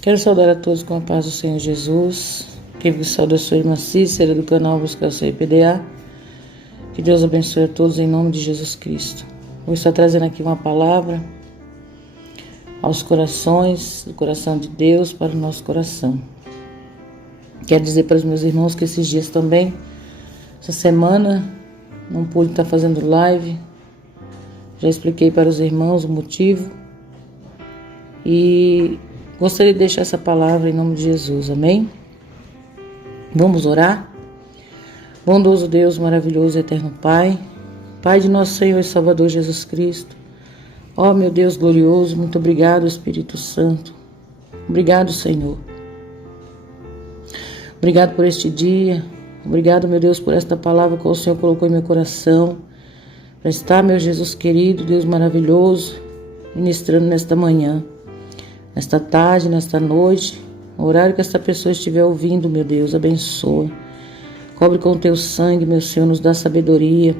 Quero saudar a todos com a paz do Senhor Jesus. Quem vos sauda a sua irmã Cícera do canal Buscar o Seu IPDA. Que Deus abençoe a todos em nome de Jesus Cristo. Vou estar trazendo aqui uma palavra aos corações, do coração de Deus para o nosso coração. Quero dizer para os meus irmãos que esses dias também, essa semana, não pude estar fazendo live. Já expliquei para os irmãos o motivo. E gostaria de deixar essa palavra em nome de Jesus, amém? Vamos orar? Bondoso Deus, maravilhoso e eterno Pai, Pai de nosso Senhor e Salvador Jesus Cristo, ó meu Deus glorioso, muito obrigado Espírito Santo, obrigado Senhor, obrigado por este dia, obrigado meu Deus por esta palavra que o Senhor colocou em meu coração, para estar meu Jesus querido, Deus maravilhoso, ministrando nesta manhã, nesta tarde, nesta noite, o horário que esta pessoa estiver ouvindo, meu Deus, abençoa. Cobre com o teu sangue, meu Senhor, nos dá sabedoria,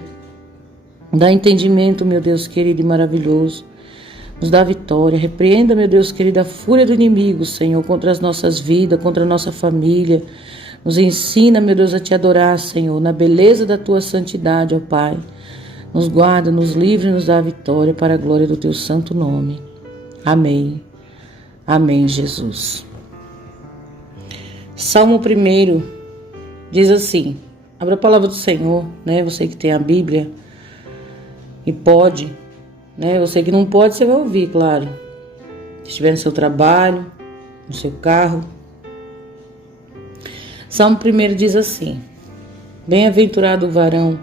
dá entendimento, meu Deus querido e maravilhoso, nos dá vitória. Repreenda, meu Deus querido, a fúria do inimigo, Senhor, contra as nossas vidas, contra a nossa família. Nos ensina, meu Deus, a te adorar, Senhor, na beleza da tua santidade, ó Pai. Nos guarda, nos livra e nos dá vitória para a glória do teu santo nome. Amém. Amém, Jesus. Salmo 1 diz assim, abra a palavra do Senhor, né? Você que tem a Bíblia e pode, né? Você que não pode, você vai ouvir, claro. Se estiver no seu trabalho, no seu carro. Salmo 1 diz assim, bem-aventurado o varão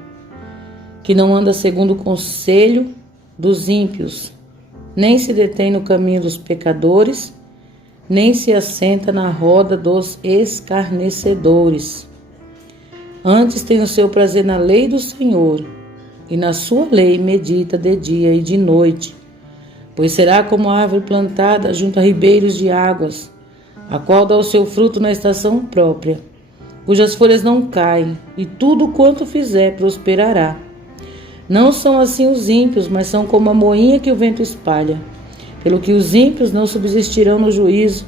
que não anda segundo o conselho dos ímpios, nem se detém no caminho dos pecadores, nem se assenta na roda dos escarnecedores. Antes tem o seu prazer na lei do Senhor, e na sua lei medita de dia e de noite. Pois será como a árvore plantada junto a ribeiros de águas, a qual dá o seu fruto na estação própria, cujas folhas não caem, e tudo quanto fizer prosperará. Não são assim os ímpios, mas são como a moinha que o vento espalha. Pelo que os ímpios não subsistirão no juízo,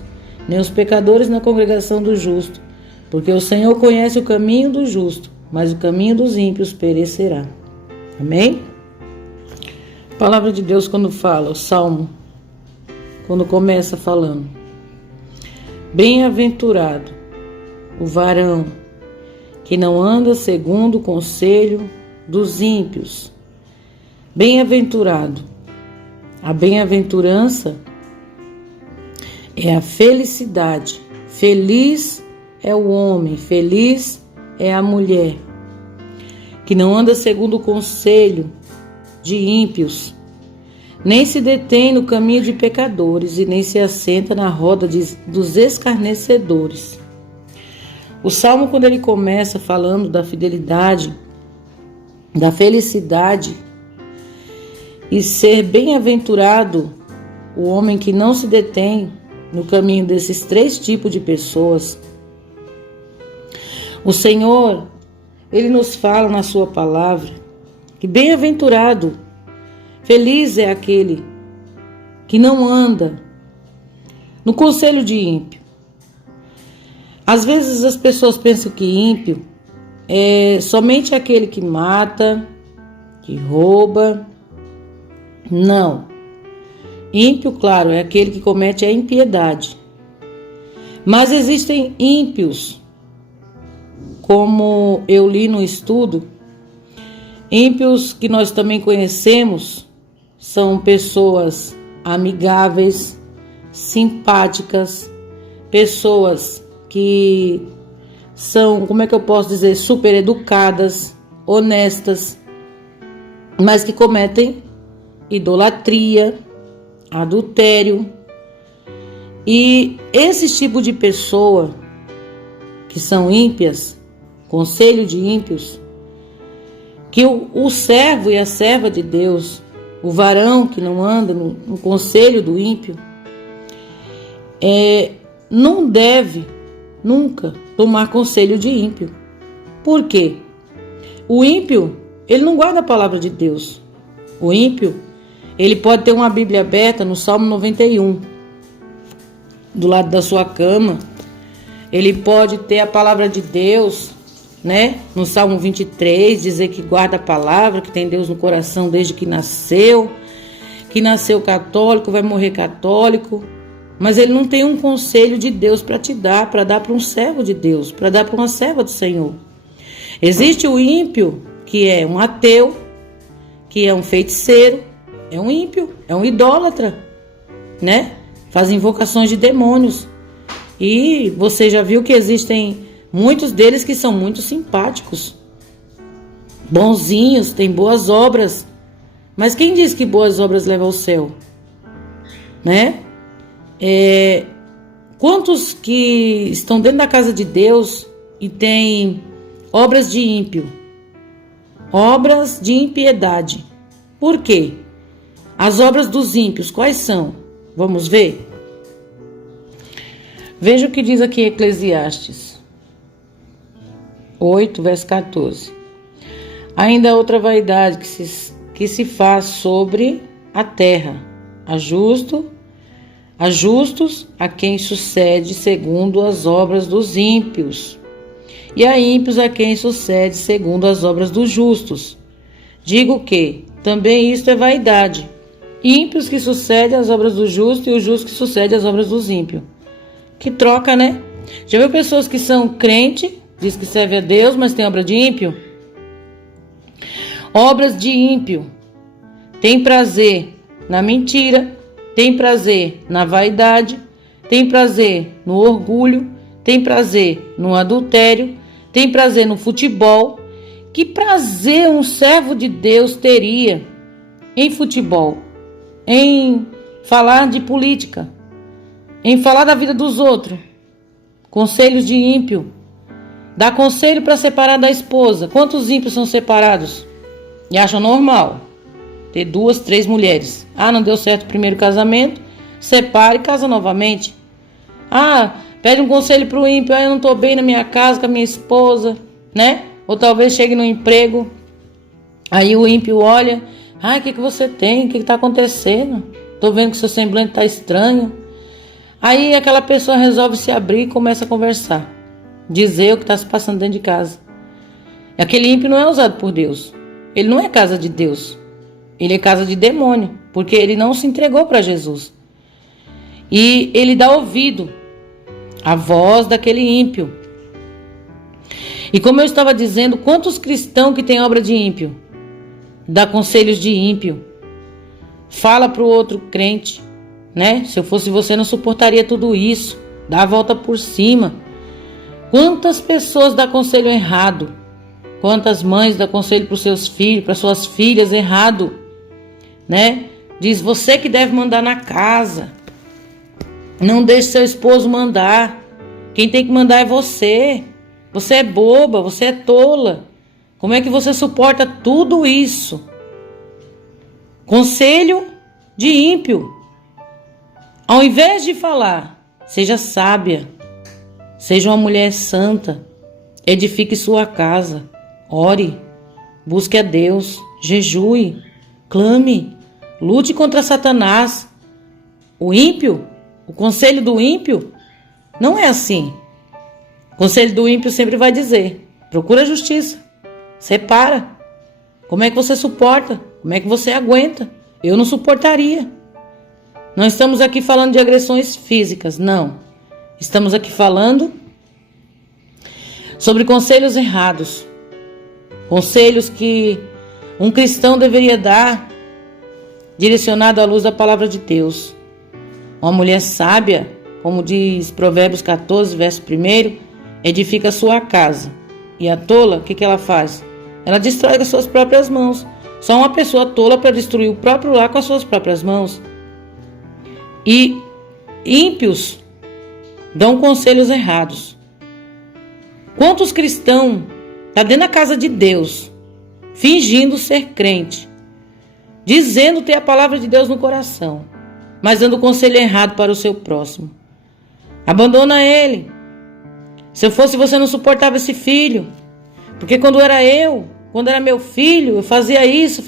nem os pecadores na congregação do justo, porque o Senhor conhece o caminho do justo, mas o caminho dos ímpios perecerá. Amém? A palavra de Deus quando fala, o Salmo, quando começa falando, bem-aventurado o varão que não anda segundo o conselho dos ímpios. Bem-aventurado. A bem-aventurança é a felicidade. Feliz é o homem, feliz é a mulher, que não anda segundo o conselho de ímpios, nem se detém no caminho de pecadores e nem se assenta na roda dos escarnecedores. O Salmo, quando ele começa falando da fidelidade, da felicidade, e ser bem-aventurado o homem que não se detém no caminho desses três tipos de pessoas. O Senhor, Ele nos fala na sua palavra que bem-aventurado, feliz é aquele que não anda no conselho de ímpio. Às vezes as pessoas pensam que ímpio é somente aquele que mata, que rouba. Não. Ímpio, claro, é aquele que comete a impiedade. Mas existem ímpios, como eu li no estudo, ímpios que nós também conhecemos, são pessoas amigáveis, simpáticas, pessoas que são, como é que eu posso dizer, super educadas, honestas, mas que cometem idolatria, adultério. E esse tipo de pessoa que são ímpias, conselho de ímpios, que o servo e a serva de Deus, o varão que não anda no conselho do ímpio, não deve nunca tomar conselho de ímpio. Por quê? O ímpio, ele não guarda a palavra de Deus. O ímpio, ele pode ter uma Bíblia aberta no Salmo 91. do lado da sua cama. Ele pode ter a palavra de Deus, né? No Salmo 23, dizer que guarda a palavra, que tem Deus no coração desde que nasceu católico, vai morrer católico. Mas ele não tem um conselho de Deus para te dar, para dar para um servo de Deus, para dar para uma serva do Senhor. Existe o ímpio, que é um ateu, que é um feiticeiro, é um ímpio, é um idólatra, né? Faz invocações de demônios. E você já viu que existem muitos deles que são muito simpáticos, bonzinhos, têm boas obras. Mas quem diz que boas obras levam ao céu? Né? Quantos que estão dentro da casa de Deus e têm obras de ímpio? Obras de impiedade. Por quê? As obras dos ímpios, quais são? Vamos ver? Veja o que diz aqui Eclesiastes 8, verso 14. Ainda há outra vaidade que se faz sobre a terra, a justos a quem sucede segundo as obras dos ímpios, e a ímpios a quem sucede segundo as obras dos justos. Digo que também isto é vaidade. Ímpios que sucedem as obras do justo e o justo que sucede as obras dos ímpios. Que troca, né? Já viu pessoas que são crente, diz que serve a Deus, mas tem obra de ímpio? Obras de ímpio. Tem prazer na mentira, tem prazer na vaidade, tem prazer no orgulho, tem prazer no adultério, tem prazer no futebol. Que prazer um servo de Deus teria em futebol, em falar de política, em falar da vida dos outros? Conselhos de ímpio. Dá conselho para separar da esposa. Quantos ímpios são separados e acham normal ter 2, 3 mulheres? Não deu certo o primeiro casamento, separa e casa novamente. Pede um conselho para o ímpio. Eu não estou bem na minha casa com a minha esposa, né? Ou talvez chegue no emprego, aí o ímpio olha: o que você tem? O que está acontecendo? Estou vendo que seu semblante está estranho. Aí aquela pessoa resolve se abrir e começa a conversar, dizer o que está se passando dentro de casa. Aquele ímpio não é usado por Deus. Ele não é casa de Deus. Ele é casa de demônio, porque ele não se entregou para Jesus. E ele dá ouvido à voz daquele ímpio. E como eu estava dizendo, quantos cristãos que têm obra de ímpio? Dá conselhos de ímpio. Fala para o outro crente, né? Se eu fosse você, não suportaria tudo isso. Dá a volta por cima. Quantas pessoas dão conselho errado? Quantas mães dão conselho para os seus filhos, para suas filhas errado, né? Diz: você que deve mandar na casa. Não deixe seu esposo mandar. Quem tem que mandar é você. Você é boba, você é tola. Como é que você suporta tudo isso? Conselho de ímpio. Ao invés de falar, seja sábia, seja uma mulher santa, edifique sua casa, ore, busque a Deus, jejue, clame, lute contra Satanás. O ímpio, o conselho do ímpio, não é assim. O conselho do ímpio sempre vai dizer: procura a justiça, separa. Como é que você suporta? Como é que você aguenta? Eu não suportaria. Não estamos aqui falando de agressões físicas, não. Estamos aqui falando sobre conselhos errados. Conselhos que um cristão deveria dar, direcionado à luz da palavra de Deus. Uma mulher sábia, como diz Provérbios 14, verso 1, edifica a sua casa. E a tola, o que ela faz? Ela destrói com as suas próprias mãos. Só uma pessoa tola para destruir o próprio lar com as suas próprias mãos. E ímpios dão conselhos errados. Quantos cristãos estão dentro da casa de Deus, fingindo ser crente, dizendo ter a palavra de Deus no coração, mas dando conselho errado para o seu próximo? Abandona ele. Se eu fosse você, não suportava esse filho, porque quando era meu filho, eu fazia isso.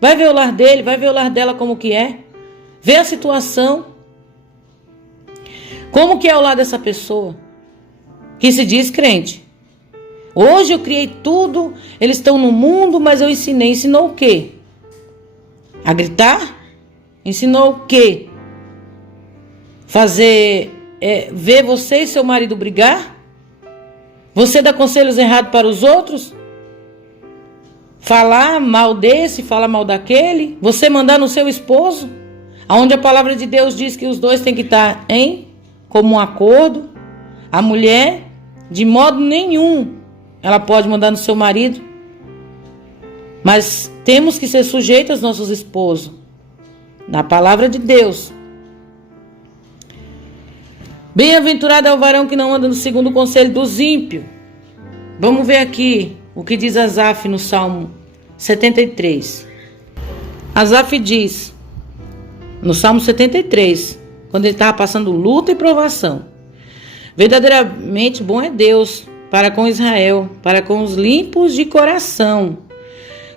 Vai ver o lar dele, vai ver o lar dela como que é. Vê a situação. Como que é o lado dessa pessoa que se diz crente? Hoje eu criei tudo, eles estão no mundo, mas eu ensinei. Ensinou o quê? A gritar? Ensinou o quê? Ver você e seu marido brigar? Você dá conselhos errados para os outros? Falar mal desse, falar mal daquele? Você mandar no seu esposo? Onde a palavra de Deus diz que os dois têm que estar em comum acordo. A mulher, de modo nenhum, ela pode mandar no seu marido. Mas temos que ser sujeitos aos nossos esposos. Na palavra de Deus. Bem-aventurado é o varão que não anda segundo o conselho dos ímpios. Vamos ver aqui o que diz Asaf no Salmo 73. Asaf diz, no Salmo 73, quando ele estava passando luta e provação: verdadeiramente bom é Deus para com Israel, para com os limpos de coração.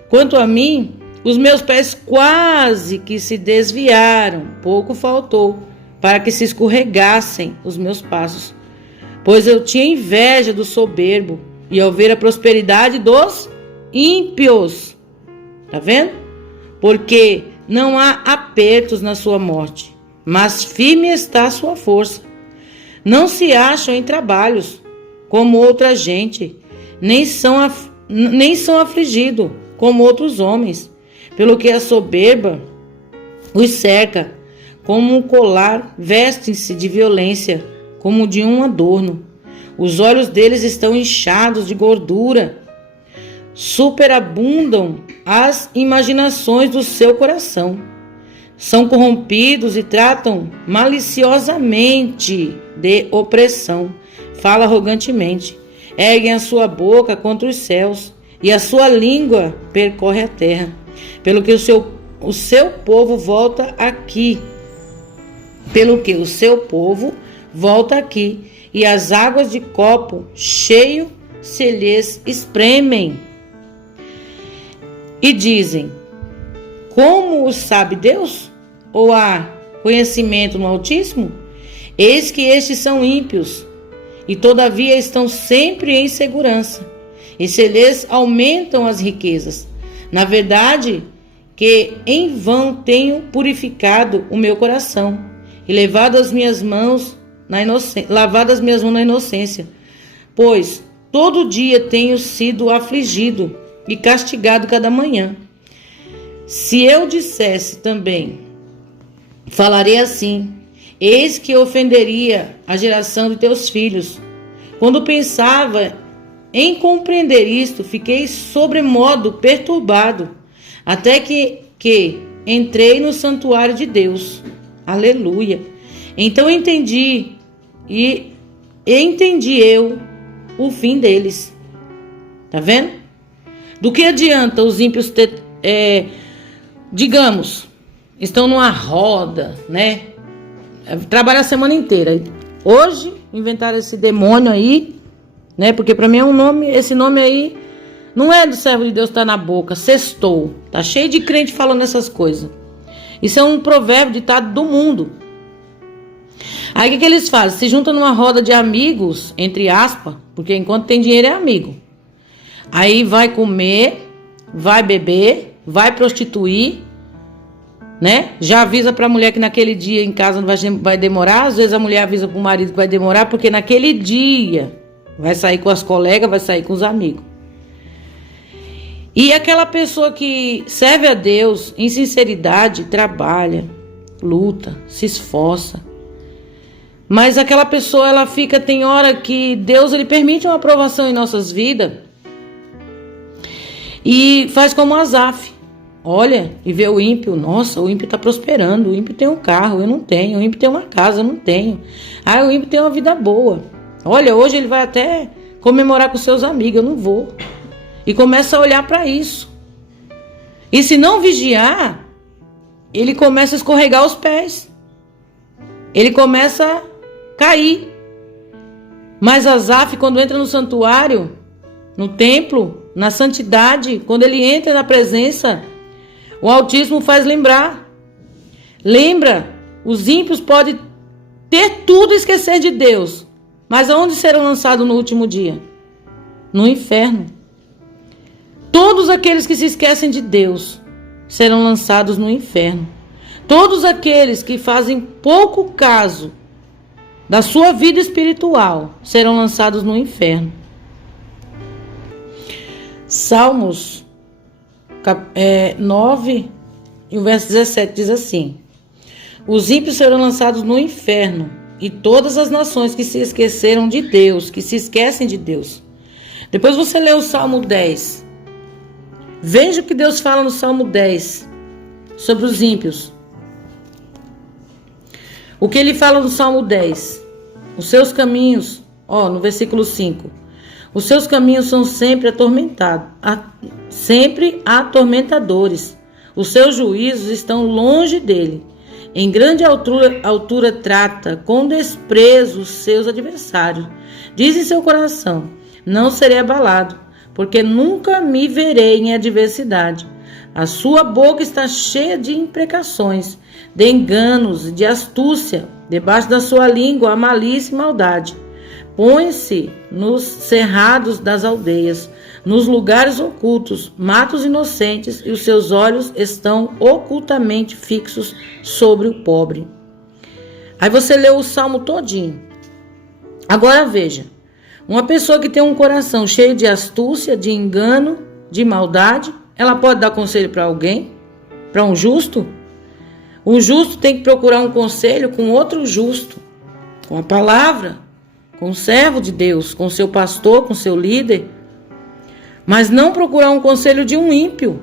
Quanto a mim, os meus pés quase que se desviaram, pouco faltou para que se escorregassem os meus passos, pois eu tinha inveja do soberbo e ao ver a prosperidade dos ímpios. Tá vendo? Porque não há apertos na sua morte, mas firme está a sua força. Não se acham em trabalhos como outra gente, nem são afligidos como outros homens, pelo que a soberba os cerca. Como um colar, vestem-se de violência, como de um adorno. Os olhos deles estão inchados de gordura. Superabundam as imaginações do seu coração. São corrompidos e tratam maliciosamente de opressão. Fala arrogantemente. Erguem a sua boca contra os céus e a sua língua percorre a terra. Pelo que o seu povo volta aqui. Pelo que o seu povo volta aqui, e as águas de copo cheio se lhes espremem. E dizem: como o sabe Deus? Ou há conhecimento no Altíssimo? Eis que estes são ímpios, e todavia estão sempre em segurança, e se lhes aumentam as riquezas. Na verdade, que em vão tenho purificado o meu coração, e lavado as minhas mãos na inocência, pois todo dia tenho sido afligido e castigado cada manhã. Se eu dissesse também, falarei assim: eis que ofenderia a geração de teus filhos. Quando pensava em compreender isto, fiquei sobremodo perturbado, até que entrei no santuário de Deus. Aleluia. Então entendi eu o fim deles. Tá vendo? Do que adianta os ímpios digamos, estão numa roda, né? Trabalham a semana inteira. Hoje inventaram esse demônio aí, né? Porque para mim é um nome, esse nome aí não é do servo de Deus, tá na boca. Sextou. Tá cheio de crente falando essas coisas. Isso é um provérbio ditado do mundo. Aí o que eles fazem? Se juntam numa roda de amigos, entre aspas, porque enquanto tem dinheiro é amigo. Aí vai comer, vai beber, vai prostituir, né? Já avisa pra mulher que naquele dia em casa não vai demorar. Às vezes a mulher avisa pro marido que vai demorar, porque naquele dia vai sair com as colegas, vai sair com os amigos. E aquela pessoa que serve a Deus em sinceridade, trabalha, luta, se esforça. Mas aquela pessoa, ela fica, tem hora que Deus ele permite uma aprovação em nossas vidas. E faz como Asaf. Olha e vê o ímpio. Nossa, o ímpio está prosperando. O ímpio tem um carro, eu não tenho. O ímpio tem uma casa, eu não tenho. Ah, o ímpio tem uma vida boa. Olha, hoje ele vai até comemorar com seus amigos, eu não vou. E começa a olhar para isso. E se não vigiar, ele começa a escorregar os pés. Ele começa a cair. Mas Asaf, quando entra no santuário, no templo, na santidade, quando ele entra na presença, o Altíssimo faz lembrar. Lembra, os ímpios podem ter tudo e esquecer de Deus. Mas aonde serão lançados no último dia? No inferno. Todos aqueles que se esquecem de Deus serão lançados no inferno. Todos aqueles que fazem pouco caso da sua vida espiritual serão lançados no inferno. Salmos 9 e o verso 17 diz assim: os ímpios serão lançados no inferno, e todas as nações que se esqueceram de Deus, que se esquecem de Deus. Depois você lê o Salmo 10. Veja o que Deus fala no Salmo 10 sobre os ímpios. O que ele fala no Salmo 10? Os seus caminhos, no versículo 5. Os seus caminhos são sempre atormentadores. Os seus juízos estão longe dele. Em grande altura trata com desprezo os seus adversários. Diz em seu coração: não serei abalado, porque nunca me verei em adversidade. A sua boca está cheia de imprecações, de enganos e de astúcia. Debaixo da sua língua há malícia e maldade. Põe-se nos cerrados das aldeias, nos lugares ocultos, mata os inocentes, e os seus olhos estão ocultamente fixos sobre o pobre. Aí você leu o salmo todinho. Agora veja, uma pessoa que tem um coração cheio de astúcia, de engano, de maldade, ela pode dar conselho para alguém? Para um justo? O justo tem que procurar um conselho com outro justo, com a palavra, com o servo de Deus, com o seu pastor, com o seu líder, mas não procurar um conselho de um ímpio.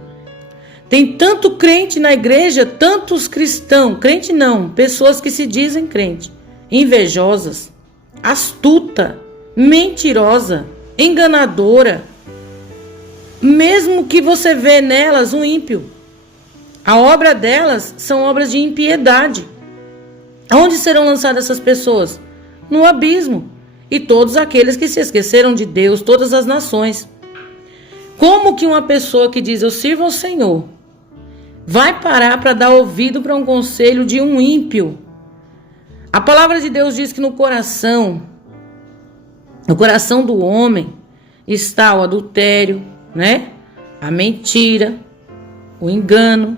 Tem tanto crente na igreja, tantos cristãos, crente não, pessoas que se dizem crente, invejosas, astuta, mentirosa, enganadora, mesmo que você vê nelas um ímpio. A obra delas são obras de impiedade. Onde serão lançadas essas pessoas? No abismo. E todos aqueles que se esqueceram de Deus, todas as nações. Como que uma pessoa que diz eu sirvo ao Senhor vai parar para dar ouvido para um conselho de um ímpio? A palavra de Deus diz que no coração do homem está o adultério, né? A mentira, o engano,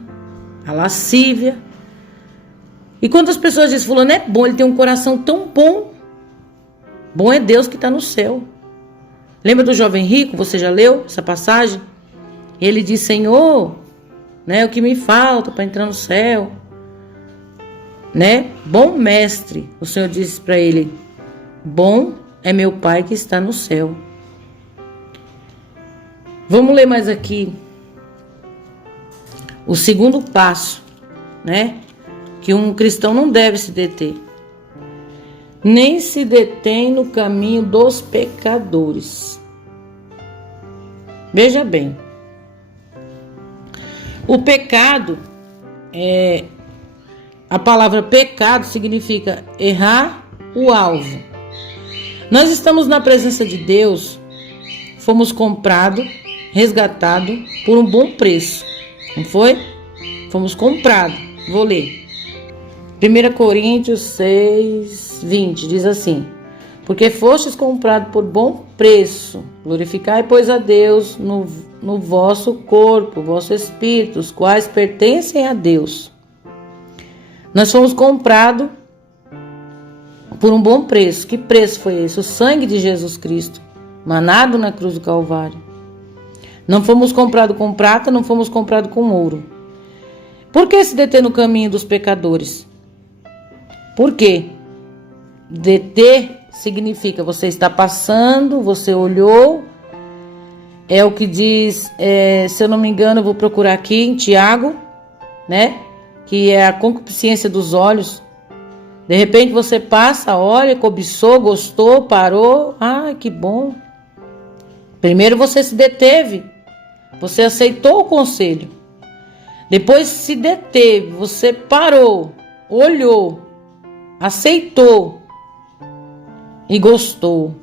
a lascívia. E quantas pessoas dizem, fulano é bom, ele tem um coração tão bom. Bom é Deus que está no céu. Lembra do jovem rico? Você já leu essa passagem? Ele diz, Senhor, né, o que me falta para entrar no céu? Né? Bom mestre, o Senhor disse para ele, bom é meu Pai que está no céu. Vamos ler mais aqui o segundo passo, né? Que um cristão não deve se deter. Nem se detém no caminho dos pecadores. Veja bem. O pecado, a palavra pecado significa errar o alvo. Nós estamos na presença de Deus, fomos comprados, resgatados por um bom preço. Não foi? Fomos comprados. Vou ler. 1 Coríntios 6, 20 diz assim: porque fostes comprados por bom preço, glorificai, pois, a Deus no vosso corpo, vosso espírito, os quais pertencem a Deus. Nós fomos comprados por um bom preço. Que preço foi esse? O sangue de Jesus Cristo, manado na cruz do Calvário. Não fomos comprados com prata, não fomos comprados com ouro. Por que se deter no caminho dos pecadores? Por quê? Deter significa você está passando, você olhou. É o que diz, se eu não me engano, eu vou procurar aqui em Tiago, né? Que é a concupiscência dos olhos. De repente você passa, olha, cobiçou, gostou, parou. Ah, que bom. Primeiro você se deteve. Você aceitou o conselho. Depois se deteve, você parou, olhou, aceitou e gostou,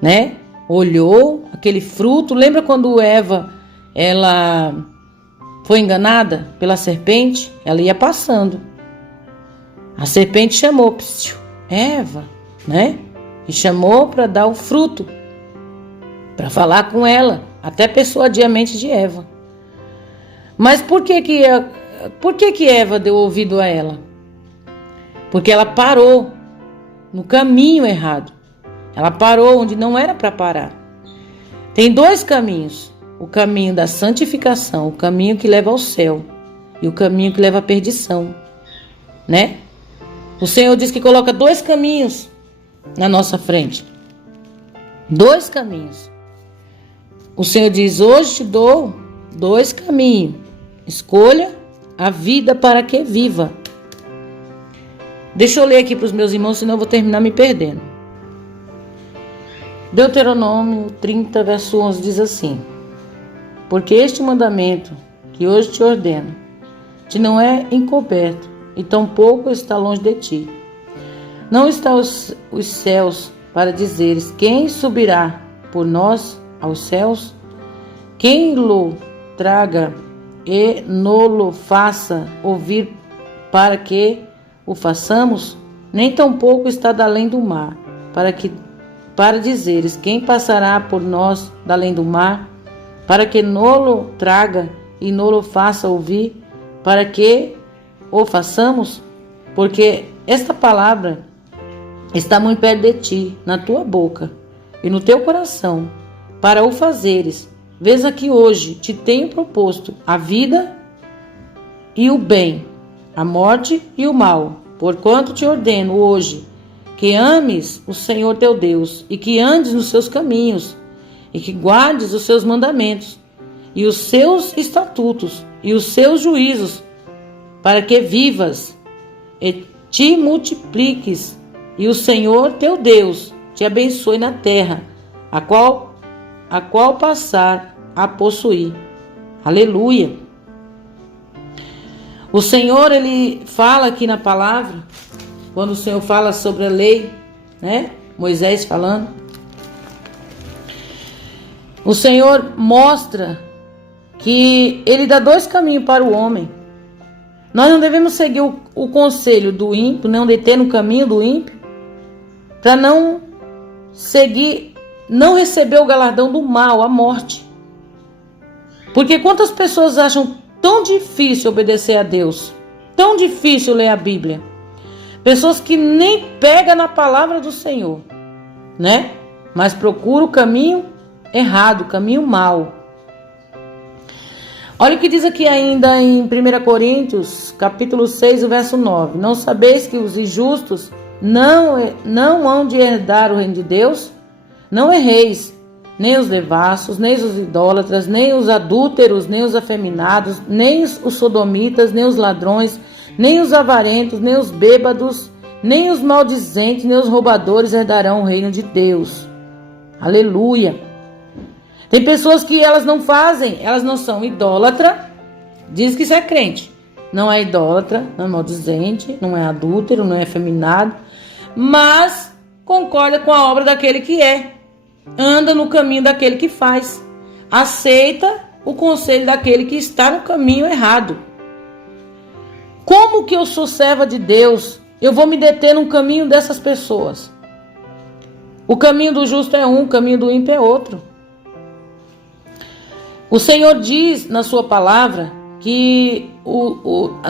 né? Olhou aquele fruto. Lembra quando Eva, ela foi enganada pela serpente? Ela ia passando. A serpente chamou Eva, né? E chamou para dar o fruto, para falar com ela, até persuadir a mente de Eva. Mas por que Eva deu ouvido a ela? Porque ela parou no caminho errado. Ela parou onde não era para parar. Tem dois caminhos: o caminho da santificação, o caminho que leva ao céu, e o caminho que leva à perdição, né? O Senhor diz que coloca dois caminhos na nossa frente. Dois caminhos. O Senhor diz: hoje te dou dois caminhos. Escolha a vida para que viva. Deixa eu ler aqui para os meus irmãos, senão eu vou terminar me perdendo. Deuteronômio 30, verso 11 diz assim: porque este mandamento que hoje te ordeno te não é encoberto, e tampouco está longe de ti. Não está os céus para dizeres: quem subirá por nós aos céus? Quem lo traga e nolo faça ouvir para que o façamos? Nem tampouco está da além do mar, para dizeres: quem passará por nós da além do mar? Para que nolo traga e nolo faça ouvir, para que o façamos? Porque esta palavra está muito perto de ti, na tua boca e no teu coração, para o fazeres. Vês aqui hoje te tenho proposto a vida e o bem, a morte e o mal. Porquanto te ordeno hoje que ames o Senhor teu Deus, e que andes nos seus caminhos, e que guardes os seus mandamentos, e os seus estatutos, e os seus juízos, para que vivas e te multipliques, e o Senhor teu Deus te abençoe na terra, a qual passar a possuir. Aleluia! O Senhor, Ele fala aqui na palavra, quando o Senhor fala sobre a lei, né? Moisés falando, o Senhor mostra que Ele dá dois caminhos para o homem. Nós não devemos seguir o conselho do ímpio, não deter no caminho do ímpio, para não receber o galardão do mal, a morte. Porque quantas pessoas acham tão difícil obedecer a Deus, tão difícil ler a Bíblia? Pessoas que nem pegam na palavra do Senhor, né? Mas procuram o caminho errado, o caminho mau. Olha o que diz aqui ainda em 1 Coríntios, capítulo 6, o verso 9. Não sabeis que os injustos não hão de herdar o reino de Deus? Não erreis, nem os devassos, nem os idólatras, nem os adúlteros, nem os afeminados, nem os sodomitas, nem os ladrões, nem os avarentos, nem os bêbados, nem os maldizentes, nem os roubadores herdarão o reino de Deus. Aleluia! Tem pessoas que elas não são idólatra, diz que isso é crente. Não é idólatra, não é maldizente, não é adúltero, não é afeminado, mas concorda com a obra daquele que é. Anda no caminho daquele que faz. Aceita o conselho daquele que está no caminho errado. Como que eu sou serva de Deus, eu vou me deter no caminho dessas pessoas? O caminho do justo é um, o caminho do ímpio é outro. O Senhor diz na sua palavra que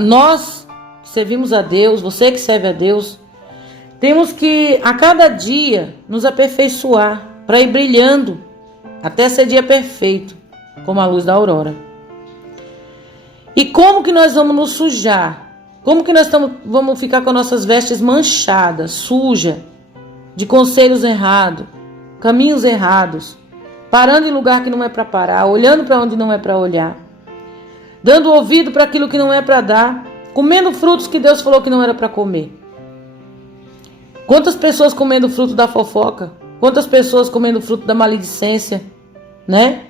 nós que servimos a Deus, você que serve a Deus, temos que a cada dia nos aperfeiçoar para ir brilhando até ser dia perfeito, como a luz da aurora. E como que nós vamos nos sujar? Como que nós vamos ficar com nossas vestes manchadas, sujas, de conselhos errados, caminhos errados, parando em lugar que não é para parar, olhando para onde não é para olhar, dando ouvido para aquilo que não é para dar, comendo frutos que Deus falou que não era para comer? Quantas pessoas comendo fruto da fofoca? Quantas pessoas comendo fruto da maledicência, né?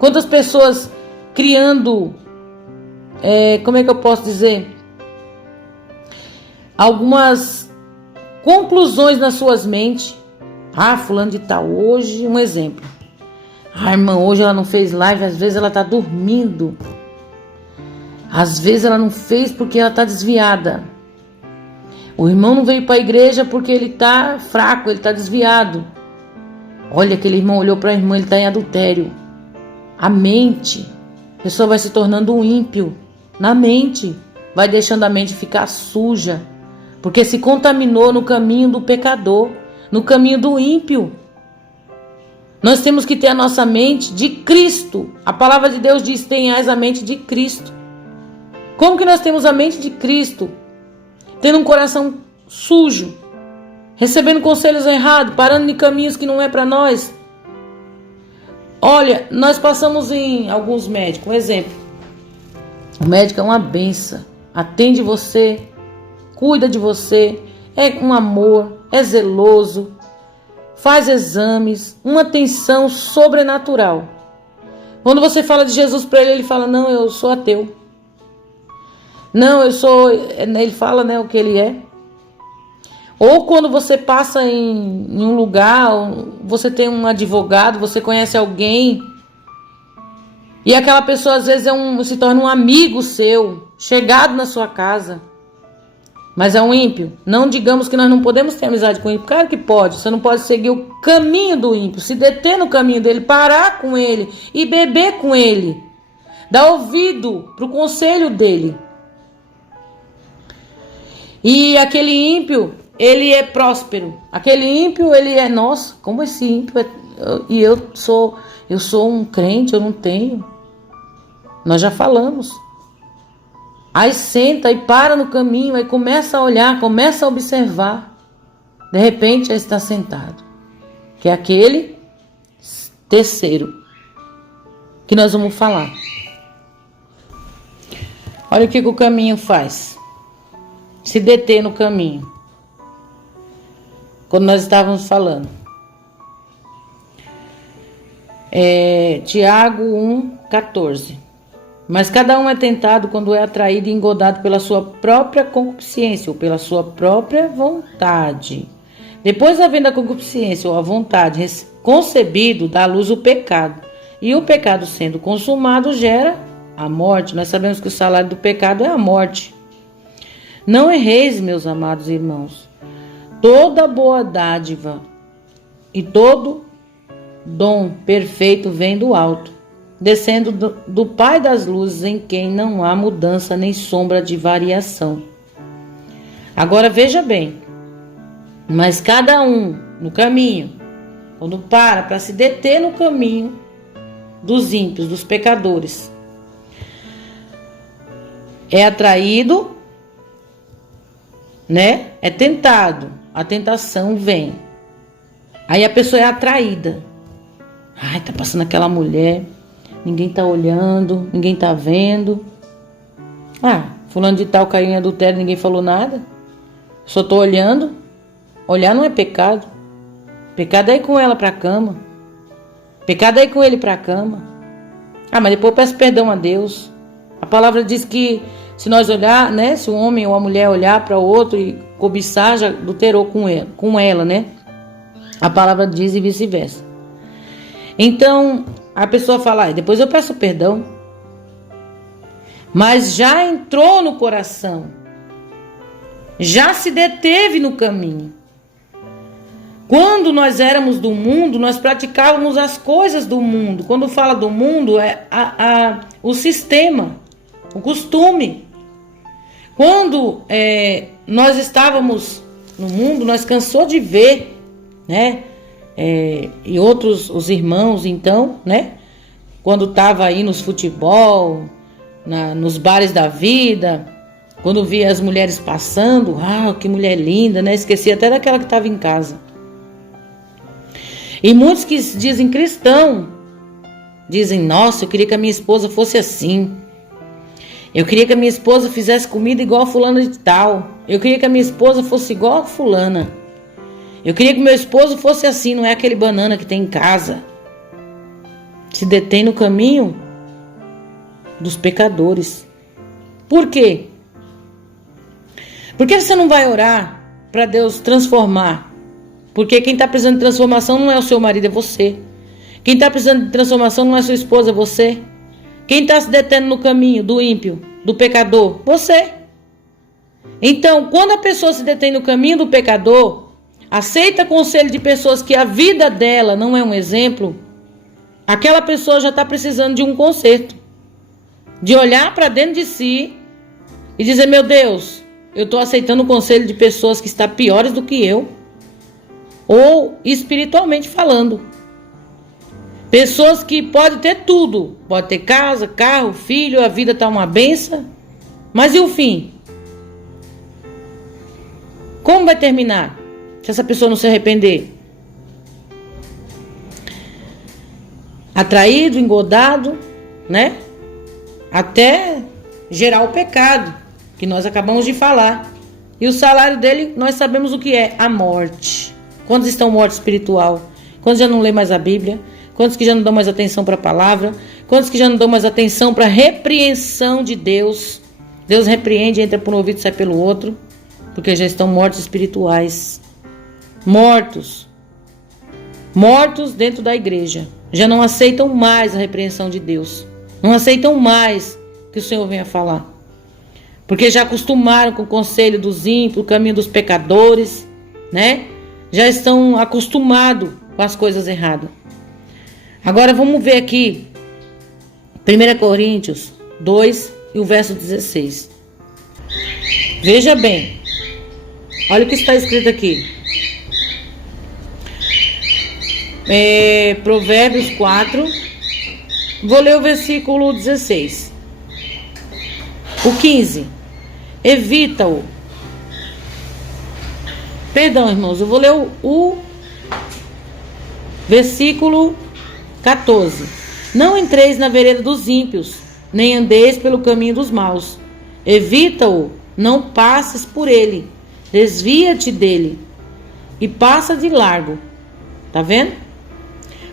Quantas pessoas criando, como é que eu posso dizer? Algumas conclusões nas suas mentes. Fulano de tal, hoje, um exemplo. Irmã, hoje ela não fez live, às vezes ela tá dormindo. Às vezes ela não fez porque ela tá desviada. O irmão não veio para a igreja porque ele está fraco, ele está desviado. Olha, aquele irmão olhou para a irmã, ele está em adultério. A mente, a pessoa vai se tornando um ímpio na mente, vai deixando a mente ficar suja, porque se contaminou no caminho do pecador, no caminho do ímpio. Nós temos que ter a nossa mente de Cristo. A palavra de Deus diz: tenhais a mente de Cristo. Como que nós temos a mente de Cristo? Tendo um coração sujo, recebendo conselhos errados, parando em caminhos que não é para nós. Olha, nós passamos em alguns médicos. Um exemplo: o médico é uma benção, atende você, cuida de você, é um amor, é zeloso, faz exames, uma atenção sobrenatural. Quando você fala de Jesus para ele, ele fala: não, eu sou ateu. Não, eu sou... Ele fala, né, o que ele é. Ou quando você passa em um lugar, você tem um advogado, você conhece alguém, e aquela pessoa às vezes se torna um amigo seu, chegado na sua casa, mas é um ímpio. Não digamos que nós não podemos ter amizade com o ímpio. Claro que pode. Você não pode seguir o caminho do ímpio, se deter no caminho dele, parar com ele e beber com ele, dar ouvido para o conselho dele. E aquele ímpio, ele é próspero. Aquele ímpio, ele é... Nossa, como esse ímpio é... E eu sou um crente, eu não tenho. Nós já falamos. Aí senta e para no caminho, aí começa a olhar, começa a observar. De repente, já está sentado. Que é aquele terceiro que nós vamos falar. Olha o que o caminho faz. Se deter no caminho. Quando nós estávamos falando. Tiago 1,14. Mas cada um é tentado quando é atraído e engodado pela sua própria concupiscência ou pela sua própria vontade. Depois, havendo a concupiscência ou a vontade concebido, dá à luz o pecado. E o pecado sendo consumado gera a morte. Nós sabemos que o salário do pecado é a morte. Não erreis, meus amados irmãos. Toda boa dádiva e todo dom perfeito vem do alto, descendo do Pai das luzes, em quem não há mudança nem sombra de variação. Agora veja bem, mas cada um no caminho, quando para se deter no caminho dos ímpios, dos pecadores, é atraído, né? É tentado, a tentação vem. Aí a pessoa é atraída. Ai, tá passando aquela mulher, ninguém tá olhando, ninguém tá vendo. Fulano de tal caiu em adultério, ninguém falou nada. Só tô olhando. Olhar não é pecado. Pecado é ir com ela pra cama. Pecado é ir com ele pra cama. Mas depois eu peço perdão a Deus. A palavra diz que se nós olhar, né? Se o homem ou a mulher olhar para o outro e cobiçar, já adulterou com ela, né? A palavra diz e vice-versa. Então, a pessoa fala: depois eu peço perdão. Mas já entrou no coração. Já se deteve no caminho. Quando nós éramos do mundo, nós praticávamos as coisas do mundo. Quando fala do mundo, é o sistema, o costume. Quando nós estávamos no mundo, nós cansou de ver, né? E outros, os irmãos, então, né? Quando estava aí nos futebol, nos bares da vida, quando via as mulheres passando, que mulher linda, né? Esqueci até daquela que estava em casa. E muitos que dizem cristão, dizem: nossa, eu queria que a minha esposa fosse assim. Eu queria que a minha esposa fizesse comida igual a fulana de tal. Eu queria que a minha esposa fosse igual a fulana. Eu queria que meu esposo fosse assim, não é aquele banana que tem em casa. Se detém no caminho dos pecadores. Por quê? Por que você não vai orar para Deus transformar? Porque quem está precisando de transformação não é o seu marido, é você. Quem está precisando de transformação não é sua esposa, é você. Quem está se detendo no caminho do ímpio, do pecador? Você. Então, quando a pessoa se detém no caminho do pecador, aceita conselho de pessoas que a vida dela não é um exemplo, aquela pessoa já está precisando de um conserto. De olhar para dentro de si e dizer, meu Deus, eu estou aceitando o conselho de pessoas que estão piores do que eu. Ou espiritualmente falando. Pessoas que podem ter tudo. Pode ter casa, carro, filho, a vida está uma benção. Mas e o fim? Como vai terminar? Se essa pessoa não se arrepender? Atraído, engodado, né? Até gerar o pecado, que nós acabamos de falar. E o salário dele, nós sabemos o que é: a morte. Quantos estão mortos espiritual? Quantos já não lê mais a Bíblia? Quantos que já não dão mais atenção para a palavra? Quantos que já não dão mais atenção para a repreensão de Deus? Deus repreende, entra por um ouvido e sai pelo outro, porque já estão mortos espirituais. Mortos dentro da igreja. Já não aceitam mais a repreensão de Deus. Não aceitam mais que o Senhor venha falar. Porque já acostumaram com o conselho dos ímpios, o caminho dos pecadores, né? Já estão acostumados com as coisas erradas. Agora vamos ver aqui 1 Coríntios 2 e o verso 16. Veja bem. Olha o que está escrito aqui. Provérbios 4. Vou ler o versículo 16. O 15. Evita-o. Perdão, irmãos, eu vou ler o versículo 14. Não entreis na vereda dos ímpios, nem andeis pelo caminho dos maus. Evita-o, não passes por ele. Desvia-te dele e passa de largo. Tá vendo?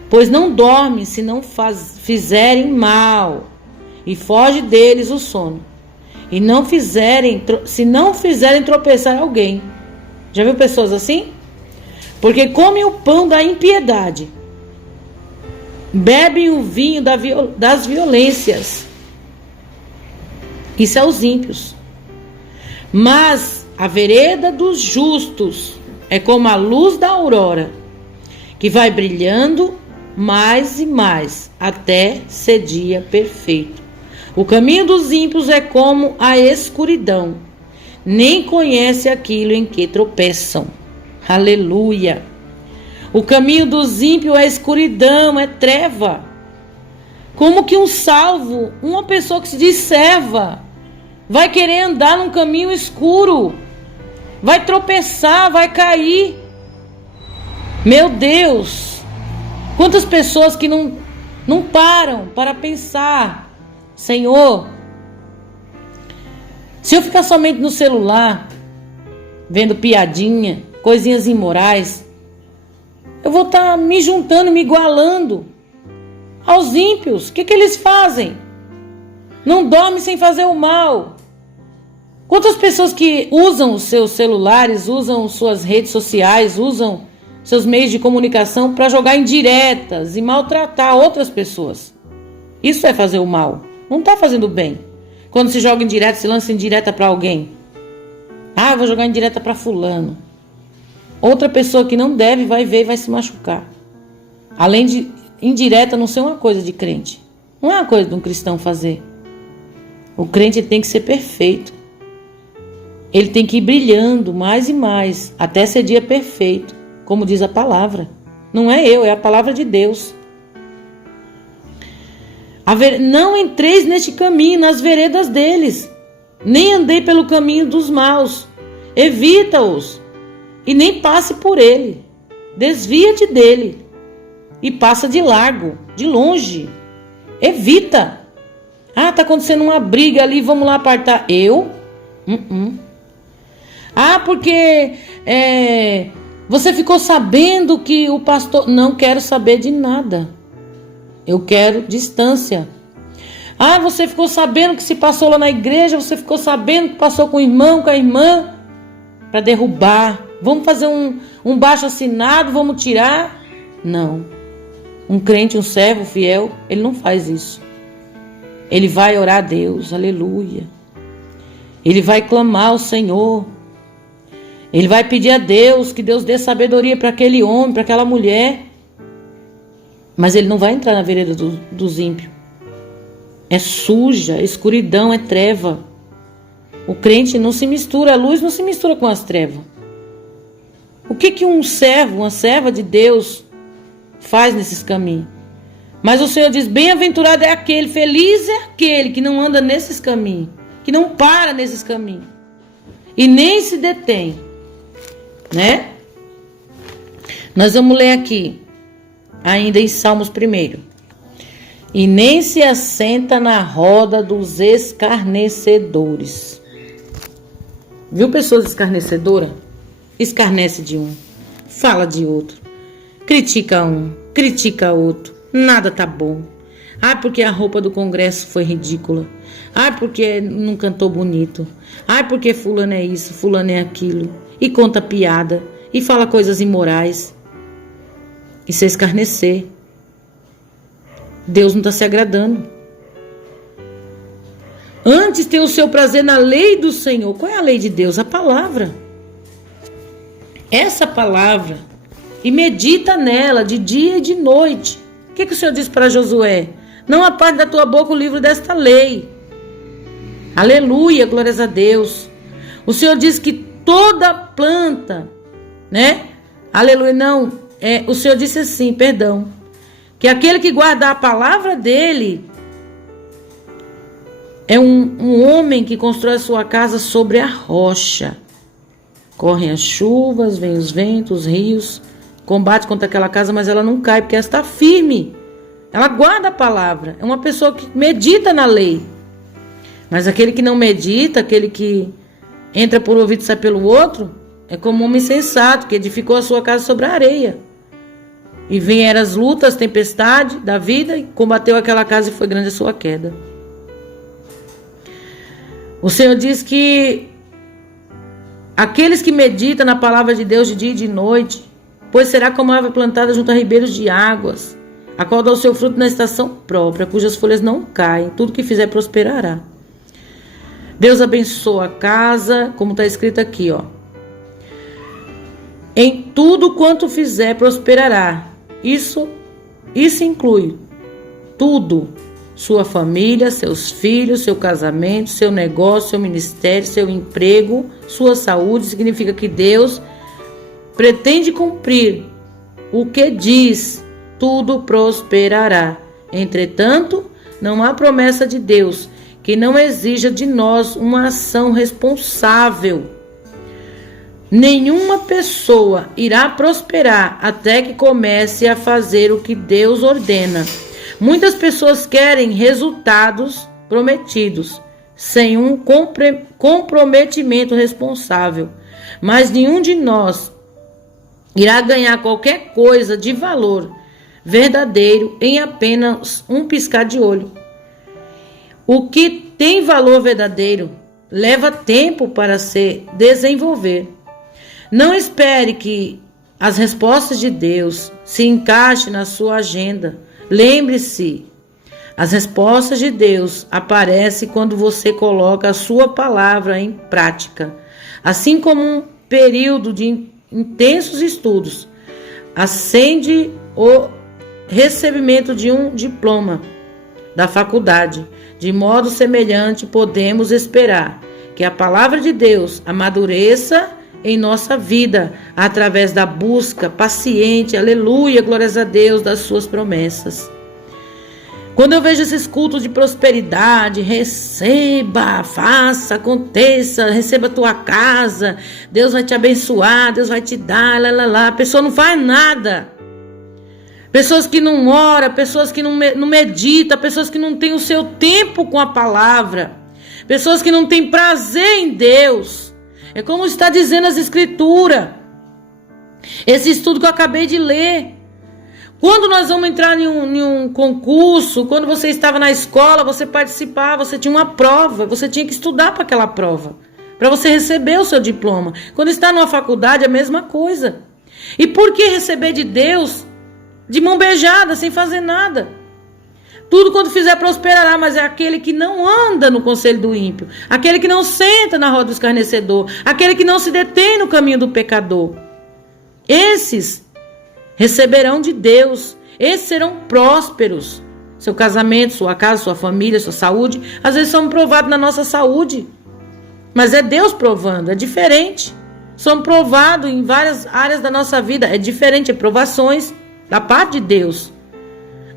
Pois não dormem se não fizerem mal, e foge deles o sono. E se não fizerem tropeçar alguém. Já viu pessoas assim? Porque comem o pão da impiedade, bebem o vinho das violências. Isso é os ímpios. Mas a vereda dos justos é como a luz da aurora, que vai brilhando mais e mais, até ser dia perfeito. O caminho dos ímpios é como a escuridão, nem conhece aquilo em que tropeçam. Aleluia! O caminho dos ímpios é escuridão, é treva. Como que um salvo, uma pessoa que se diz serva, vai querer andar num caminho escuro? Vai tropeçar, vai cair. Meu Deus! Quantas pessoas que não param para pensar, Senhor, se eu ficar somente no celular, vendo piadinha, coisinhas imorais, eu vou estar me juntando, me igualando aos ímpios. O que eles fazem? Não dormem sem fazer o mal. Quantas pessoas que usam os seus celulares, usam suas redes sociais, usam seus meios de comunicação para jogar indiretas e maltratar outras pessoas? Isso é fazer o mal. Não está fazendo bem. Quando se joga indireta, se lança indireta para alguém. Ah, vou jogar indireta para fulano. Outra pessoa que não deve vai ver e vai se machucar. Além de indireta não ser uma coisa de crente. Não é uma coisa de um cristão fazer. O crente tem que ser perfeito. Ele tem que ir brilhando mais e mais, até ser dia perfeito. Como diz a palavra. Não é eu, é a palavra de Deus. Não entreis neste caminho, nas veredas deles, nem andei pelo caminho dos maus. Evita-os, e nem passe por ele. Desvia-te dele, e passa de largo, de longe. Evita. Ah, está acontecendo uma briga ali, vamos lá apartar. Eu? Ah, porque você ficou sabendo que o pastor... Não quero saber de nada. Eu quero distância. Ah, você ficou sabendo que se passou lá na igreja, você ficou sabendo que passou com o irmão, com a irmã, para derrubar. Vamos fazer um baixo assinado, vamos tirar? Não. Um crente, um servo fiel, ele não faz isso. Ele vai orar a Deus, aleluia. Ele vai clamar ao Senhor. Ele vai pedir a Deus que Deus dê sabedoria para aquele homem, para aquela mulher. Mas ele não vai entrar na vereda dos ímpios. É suja, é escuridão, é treva. O crente não se mistura, a luz não se mistura com as trevas. O que um servo, uma serva de Deus faz nesses caminhos? Mas o Senhor diz, bem-aventurado é aquele, feliz é aquele que não anda nesses caminhos, que não para nesses caminhos e nem se detém, né? Nós vamos ler aqui, ainda em Salmos 1. E nem se assenta na roda dos escarnecedores. Viu pessoas escarnecedoras? Escarnece de um, fala de outro, critica um, critica outro, nada tá bom. Ah, porque a roupa do congresso foi ridícula. Ah, porque não cantou bonito. Ah, porque fulano é isso, fulano é aquilo. E conta piada, e fala coisas imorais. Isso é escarnecer. Deus não está se agradando. Antes tem o seu prazer na lei do Senhor. Qual é a lei de Deus? A palavra. Essa palavra. E medita nela de dia e de noite. O que o Senhor diz para Josué? Não aparte da tua boca o livro desta lei. Aleluia, glórias a Deus. O Senhor diz que toda planta, né? Aleluia, não. O Senhor disse assim, perdão. Que aquele que guardar a palavra dele é um homem que constrói a sua casa sobre a rocha. Correm as chuvas, vêm os ventos, os rios, combate contra aquela casa, mas ela não cai, porque ela está firme. Ela guarda a palavra. É uma pessoa que medita na lei. Mas aquele que não medita, aquele que entra por um ouvido e sai pelo outro, é como um homem insensato, que edificou a sua casa sobre a areia. E vieram as lutas, tempestade da vida, e combateu aquela casa e foi grande a sua queda. O Senhor diz que aqueles que meditam na palavra de Deus de dia e de noite, pois será como árvore plantada junto a ribeiros de águas, a qual dá o seu fruto na estação própria, cujas folhas não caem, tudo que fizer prosperará. Deus abençoa a casa, como está escrito aqui, ó. Em tudo quanto fizer prosperará. Isso inclui tudo. Sua família, seus filhos, seu casamento, seu negócio, seu ministério, seu emprego, sua saúde. Significa que Deus pretende cumprir o que diz, tudo prosperará. Entretanto, não há promessa de Deus que não exija de nós uma ação responsável. Nenhuma pessoa irá prosperar até que comece a fazer o que Deus ordena. Muitas pessoas querem resultados prometidos, sem um comprometimento responsável. Mas nenhum de nós irá ganhar qualquer coisa de valor verdadeiro em apenas um piscar de olho. O que tem valor verdadeiro leva tempo para se desenvolver. Não espere que as respostas de Deus se encaixem na sua agenda. Lembre-se, as respostas de Deus aparecem quando você coloca a sua palavra em prática. Assim como um período de intensos estudos acende o recebimento de um diploma da faculdade. De modo semelhante, podemos esperar que a palavra de Deus amadureça em nossa vida, através da busca paciente, aleluia, glórias a Deus, das suas promessas. Quando eu vejo esses cultos de prosperidade, receba, faça, aconteça, receba a tua casa, Deus vai te abençoar, Deus vai te dar, a pessoa não faz nada. Pessoas que não oram, pessoas que não meditam, pessoas que não têm o seu tempo com a palavra, pessoas que não têm prazer em Deus. É como está dizendo as escrituras. Esse estudo que eu acabei de ler. Quando nós vamos entrar em um concurso, quando você estava na escola, você participava, você tinha uma prova, você tinha que estudar para aquela prova, para você receber o seu diploma. Quando está numa faculdade, é a mesma coisa. E por que receber de Deus de mão beijada, sem fazer nada? Tudo quanto fizer prosperará, mas é aquele que não anda no conselho do ímpio, aquele que não senta na roda do escarnecedor, aquele que não se detém no caminho do pecador. Esses receberão de Deus, esses serão prósperos. Seu casamento, sua casa, sua família, sua saúde, às vezes somos provados na nossa saúde, mas é Deus provando, é diferente. Somos provados em várias áreas da nossa vida, é diferente, é provações da parte de Deus.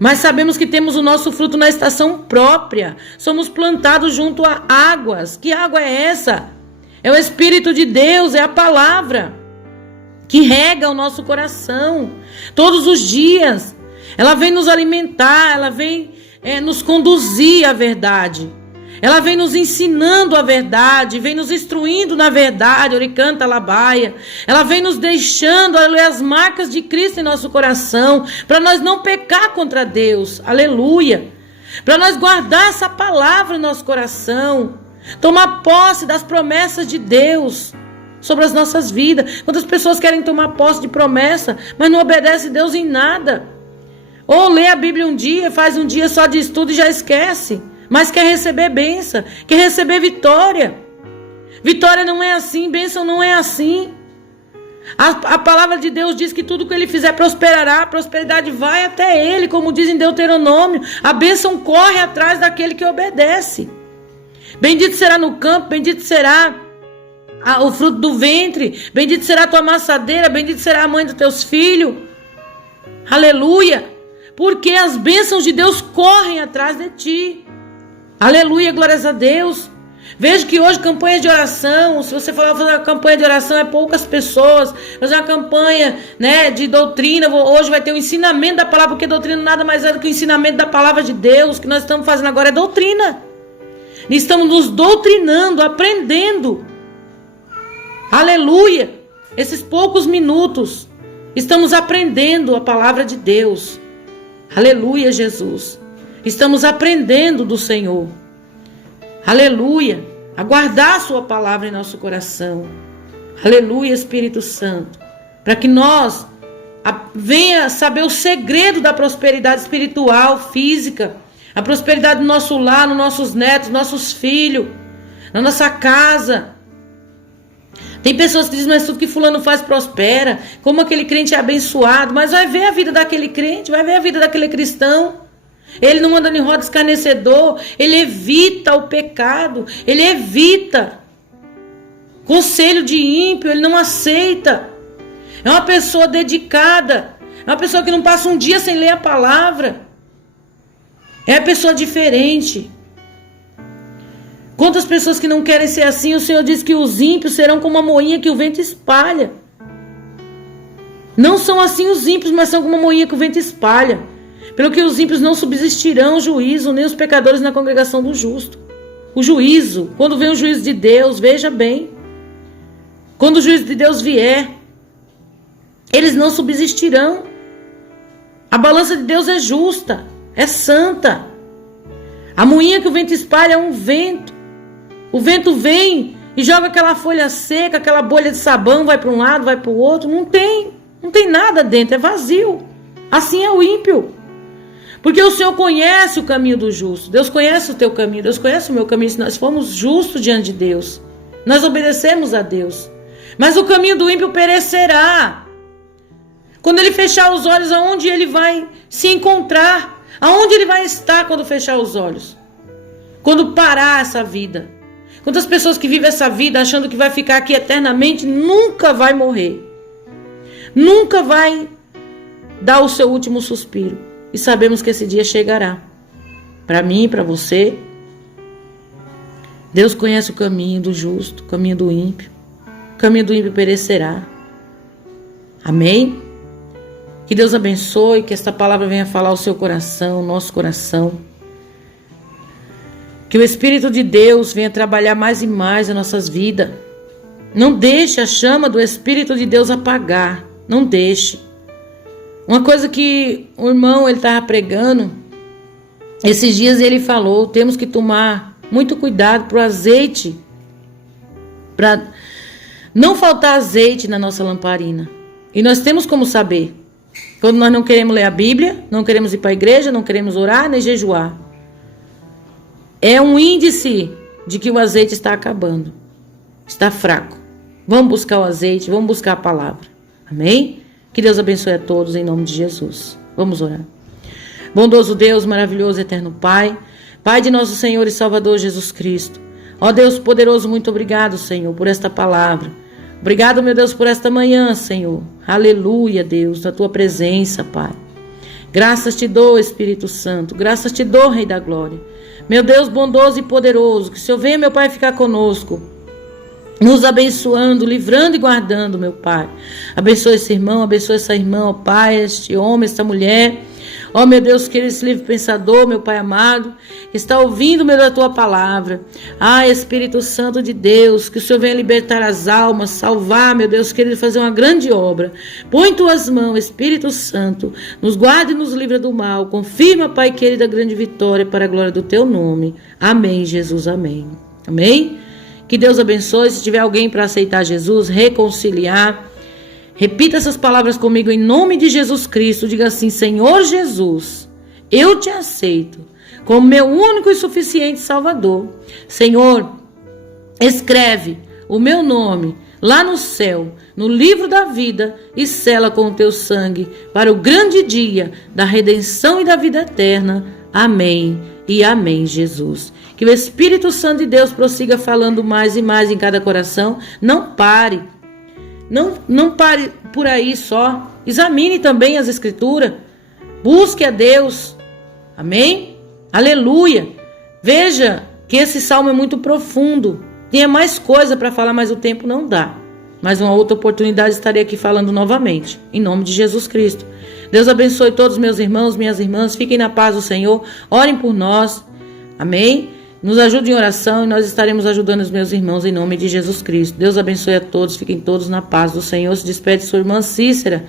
Mas sabemos que temos o nosso fruto na estação própria. Somos plantados junto a águas. Que água é essa? É o Espírito de Deus, é a palavra que rega o nosso coração todos os dias. Ela vem nos alimentar, ela vem nos conduzir à verdade. Ela vem nos ensinando a verdade, vem nos instruindo na verdade, oricanta labaia. Ela vem nos deixando, aleluia, as marcas de Cristo em nosso coração, para nós não pecar contra Deus, aleluia. Para nós guardar essa palavra em nosso coração, tomar posse das promessas de Deus sobre as nossas vidas. Quantas pessoas querem tomar posse de promessa, mas não obedecem a Deus em nada? Ou lê a Bíblia um dia, faz um dia só de estudo e já esquece. Mas quer receber bênção, quer receber vitória. Vitória não é assim, bênção não é assim. A palavra de Deus diz que tudo que ele fizer prosperará, a prosperidade vai até ele, como diz em Deuteronômio. A bênção corre atrás daquele que obedece. Bendito será no campo, bendito será o fruto do ventre, bendito será a tua amassadeira, bendito será a mãe dos teus filhos. Aleluia! Porque as bênçãos de Deus correm atrás de ti. Aleluia, glórias a Deus. Veja que hoje campanha de oração, se você falar fazer uma campanha de oração, é poucas pessoas. Fazer uma campanha, de doutrina, hoje vai ter o ensinamento da palavra, porque doutrina nada mais é do que o ensinamento da palavra de Deus. O que nós estamos fazendo agora é doutrina. Estamos nos doutrinando, aprendendo. Aleluia. Esses poucos minutos, estamos aprendendo a palavra de Deus. Aleluia, Jesus. Estamos aprendendo do Senhor. Aleluia. A guardar a sua palavra em nosso coração. Aleluia, Espírito Santo. Para que nós venha saber o segredo da prosperidade espiritual, física. A prosperidade do nosso lar, nos nossos netos, nossos filhos. Na nossa casa. Tem pessoas que dizem, mas tudo que fulano faz prospera. Como aquele crente é abençoado. Mas vai ver a vida daquele crente, vai ver a vida daquele cristão. Ele não anda em roda escarnecedor, ele evita o pecado, ele evita conselho de ímpio, ele não aceita. É uma pessoa dedicada, é uma pessoa que não passa um dia sem ler a palavra. É uma pessoa diferente. Quantas pessoas que não querem ser assim, o Senhor diz que os ímpios serão como a moinha que o vento espalha. Não são assim os ímpios, mas são como a moinha que o vento espalha. Pelo que os ímpios não subsistirão juízo, nem os pecadores na congregação do justo. O juízo, quando vem o juízo de Deus, veja bem. Quando o juízo de Deus vier, eles não subsistirão. A balança de Deus é justa, é santa. A moinha que o vento espalha é um vento. O vento vem e joga aquela folha seca, aquela bolha de sabão, vai para um lado, vai para o outro. Não tem nada dentro, é vazio. Assim é o ímpio. Porque o Senhor conhece o caminho do justo. Deus conhece o teu caminho. Deus conhece o meu caminho. Se nós formos justos diante de Deus, nós obedecemos a Deus. Mas o caminho do ímpio perecerá. Quando ele fechar os olhos, aonde ele vai se encontrar? Aonde ele vai estar quando fechar os olhos? Quando parar essa vida? Quantas pessoas que vivem essa vida achando que vai ficar aqui eternamente, nunca vai morrer. Nunca vai dar o seu último suspiro. E sabemos que esse dia chegará. Para mim e para você. Deus conhece o caminho do justo, o caminho do ímpio. O caminho do ímpio perecerá. Amém? Que Deus abençoe, que esta palavra venha falar ao seu coração, ao nosso coração. Que o Espírito de Deus venha trabalhar mais e mais em nossas vidas. Não deixe a chama do Espírito de Deus apagar. Não deixe. Uma coisa que o irmão ele estava pregando, esses dias ele falou, temos que tomar muito cuidado para o azeite, para não faltar azeite na nossa lamparina. E nós temos como saber. Quando nós não queremos ler a Bíblia, não queremos ir para a igreja, não queremos orar nem jejuar. É um índice de que o azeite está acabando. Está fraco. Vamos buscar o azeite, vamos buscar a palavra. Amém? Que Deus abençoe a todos em nome de Jesus. Vamos orar. Bondoso Deus, maravilhoso, eterno Pai, Pai de nosso Senhor e Salvador Jesus Cristo. Ó Deus poderoso, muito obrigado, Senhor, por esta palavra. Obrigado, meu Deus, por esta manhã, Senhor. Aleluia, Deus, na tua presença, Pai. Graças te dou, Espírito Santo. Graças te dou, Rei da Glória. Meu Deus bondoso e poderoso, que o Senhor venha, meu Pai, ficar conosco, nos abençoando, livrando e guardando, meu Pai. Abençoe esse irmão, abençoe essa irmã, ó Pai, este homem, esta mulher. Ó meu Deus, que esse livre pensador, meu Pai amado, está ouvindo, meu Deus, a tua palavra. Espírito Santo de Deus, que o Senhor venha libertar as almas, salvar, meu Deus, querido, fazer uma grande obra. Põe tuas mãos, Espírito Santo, nos guarde e nos livra do mal. Confirma, Pai querido, a grande vitória para a glória do teu nome. Amém, Jesus, amém. Amém? Que Deus abençoe. Se tiver alguém para aceitar Jesus, reconciliar, repita essas palavras comigo em nome de Jesus Cristo. Diga assim: Senhor Jesus, eu te aceito como meu único e suficiente Salvador. Senhor, escreve o meu nome lá no céu, no livro da vida, e sela com o teu sangue para o grande dia da redenção e da vida eterna. Amém e amém, Jesus. Que o Espírito Santo de Deus prossiga falando mais e mais em cada coração. Não pare. Não pare por aí só. Examine também as Escrituras. Busque a Deus. Amém? Aleluia. Veja que esse salmo é muito profundo. Tinha mais coisa para falar, mas o tempo não dá. Mas uma outra oportunidade estarei aqui falando novamente. Em nome de Jesus Cristo. Deus abençoe todos os meus irmãos, minhas irmãs. Fiquem na paz do Senhor. Orem por nós. Amém? Nos ajude em oração e nós estaremos ajudando os meus irmãos em nome de Jesus Cristo. Deus abençoe a todos, fiquem todos na paz do Senhor. Se despede sua irmã Cícera.